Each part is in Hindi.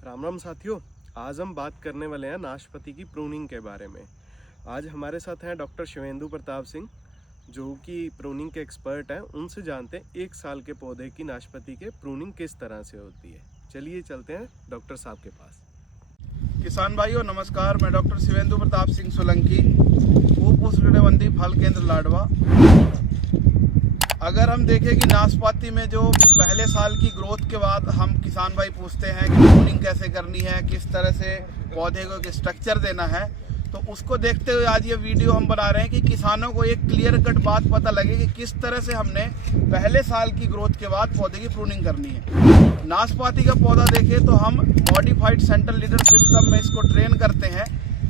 राम राम साथियों, आज हम बात करने वाले हैं नाशपाती की प्रूनिंग के बारे में। आज हमारे साथ हैं डॉक्टर शिवेंदु प्रताप सिंह, जो कि प्रूनिंग के एक्सपर्ट हैं। उनसे जानते हैं 1 साल के पौधे की नाशपाती के प्रूनिंग किस तरह से होती है। चलिए चलते हैं डॉक्टर साहब के पास। किसान भाइयों नमस्कार, मैं डॉक्टर शिवेंदु प्रताप सिंह सोलंकी, उप उष्णकटिबंधीय फल केंद्र लाडवा। अगर हम देखें कि नाशपाती में जो पहले साल की ग्रोथ के बाद हम किसान भाई पूछते हैं कि प्रूनिंग कैसे करनी है, किस तरह से पौधे को एक स्ट्रक्चर देना है, तो उसको देखते हुए आज ये वीडियो हम बना रहे हैं कि किसानों को एक क्लियर कट बात पता लगे कि किस तरह से हमने पहले साल की ग्रोथ के बाद पौधे की प्रूनिंग करनी है। नाशपाती का पौधा देखें तो हम मॉडिफाइड सेंट्रल लीडर सिस्टम में इसको ट्रेन करते हैं।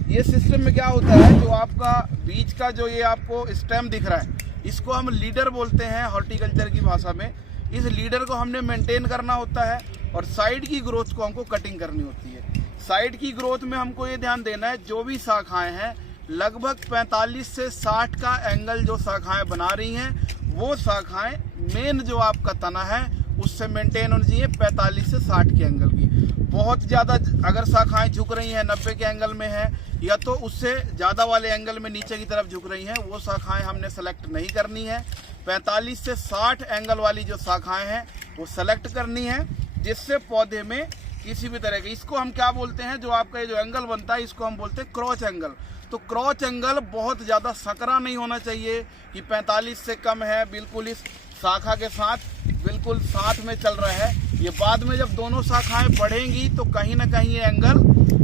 ये सिस्टम में क्या होता है, जो आपका बीज का जो ये आपको स्टेम दिख रहा है, इसको हम लीडर बोलते हैं हॉर्टिकल्चर की भाषा में। इस लीडर को हमने मेंटेन करना होता है और साइड की ग्रोथ को हमको कटिंग करनी होती है। साइड की ग्रोथ में हमको ये ध्यान देना है, जो भी शाखाएं हैं लगभग 45 से 60 का एंगल जो शाखाएं बना रही हैं, वो शाखाएं मेन जो आपका तना है उससे मेंटेन होनी चाहिए 45 से 60 के एंगल की। बहुत ज़्यादा अगर शाखाएं झुक रही हैं 90 के एंगल में है, या तो उससे ज़्यादा वाले एंगल में नीचे की तरफ झुक रही हैं, वो शाखाएं हमने सेलेक्ट नहीं करनी है। 45 से 60 एंगल वाली जो शाखाएं हैं वो सेलेक्ट करनी है, जिससे पौधे में किसी भी तरह के, इसको हम क्या बोलते हैं, जो आपका ये जो एंगल बनता है इसको हम बोलते हैं क्रॉच एंगल। तो क्रॉच एंगल बहुत ज़्यादा सकरा नहीं होना चाहिए कि 45 से कम है, बिल्कुल इस शाखा के साथ बिल्कुल साथ में चल रहा है। ये बाद में जब दोनों शाखाएं बढ़ेंगी तो कहीं ना कहीं ये एंगल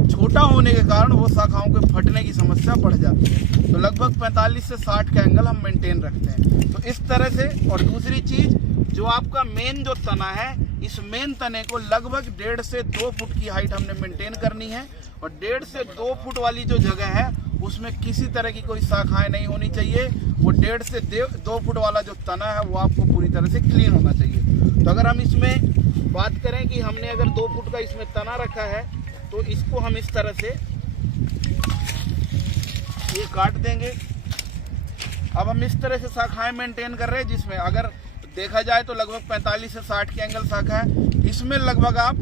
छोटा होने के कारण वो शाखाओं के फटने की समस्या बढ़ जाती है। तो लगभग 45 से 60 का एंगल हम मेंटेन रखते हैं। तो इस तरह से। और दूसरी चीज़, जो आपका मेन जो तना है, इस मेन तने को लगभग 1.5 से 2 फुट की हाइट हमने मेंटेन करनी है। और 1.5 से 2 फुट वाली जो जगह है उसमें किसी तरह की कोई शाखाएं नहीं होनी चाहिए। वो 1.5 से 2 फुट वाला जो तना है वो आपको पूरी तरह से क्लीन होना चाहिए। तो अगर हम इसमें बात करें कि हमने अगर 2 फुट का इसमें तना रखा है, तो इसको हम इस तरह से ये काट देंगे। अब हम इस तरह से शाखाएं मेंटेन कर रहे हैं, जिसमें अगर देखा जाए तो लगभग 45 से 60 की एंगल शाखा है। इसमें लगभग आप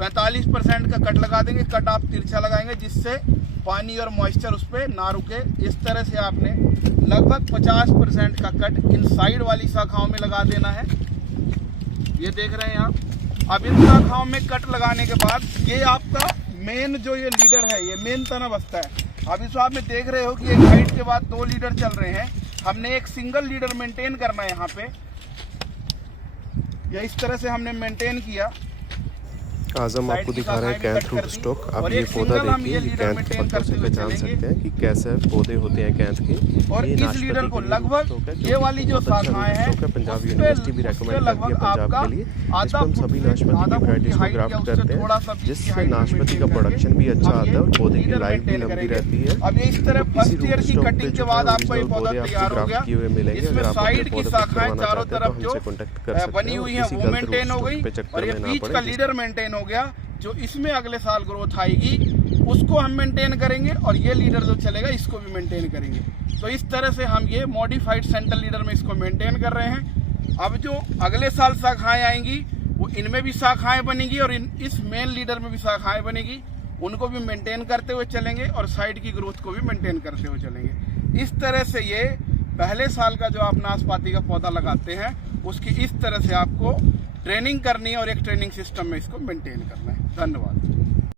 45% का कट लगा देंगे। कट आप तिरछा लगाएंगे, जिससे पानी और मॉइस्चर उस पर ना रुके। इस तरह से आपने लगभग 50% का कट इन साइड वाली शाखाओं में लगा देना है। ये देख रहे हैं आप। अब इन शाखाओं में कट लगाने के बाद ये आपका मेन जो ये लीडर है, ये मेन तना बसता है। अब इसको आप देख रहे हो कि एक हाइट के बाद 2 लीडर चल रहे हैं। हमने एक सिंगल लीडर मेंटेन करना है यहाँ पे। या इस तरह से हमने मेंटेन किया। आज हम आपको दिखा रहे हैं कैंथ रूट स्टॉक। आप ये पौधा देखिए, ये कैंथ के पत्तों से पहचान सकते हैं कि कैसे पौधे होते हैं कैंथ के। और इस लीडर को लगभग ये वाली जो शाखाएं हैं, पंजाब यूनिवर्सिटी भी रेकमेंड करती है पंजाब के लिए, जिस पर हम सभी नाशपाती की वैरायटीज को ग्राफ्ट करते हैं, जिससे नाशपाती का प्रोडक्शन भी अच्छा आता है और पौधे की लाइफ भी लंबी रहती है। अब ये इस तरह फर्स्ट ईयर की कटिंग के बाद आपको ये पौधा तैयार हो गया। इसमें साइड की शाखाएं चारों तरफ जो बनी हुई है वो मेंटेन हो गई, और ये बीच का लीडर मेंटेन हो गया। जो इसमें अगले साल ग्रोथ आएगी उसको हम मेंटेन करेंगे, और ये लीडर जो चलेगा इसको भी मेंटेन करेंगे। तो इस तरह से हम ये मॉडिफाइड सेंट्रल लीडर में इसको मेंटेन कर रहे हैं। अब जो अगले साल शाखाएं आएंगी वो इनमें भी शाखाएं बनेगी, और इस मेन लीडर में भी शाखाएं बनेगी। उनको भी मेंटेन करते हुए चलेंगे और साइड की ग्रोथ को भी मेंटेन करते हुए चलेंगे। इस तरह से ये पहले साल का जो आप नाशपाती का पौधा लगाते हैं उसकी इस तरह से आपको ट्रेनिंग करनी है, और एक ट्रेनिंग सिस्टम में इसको मेंटेन करना है। धन्यवाद।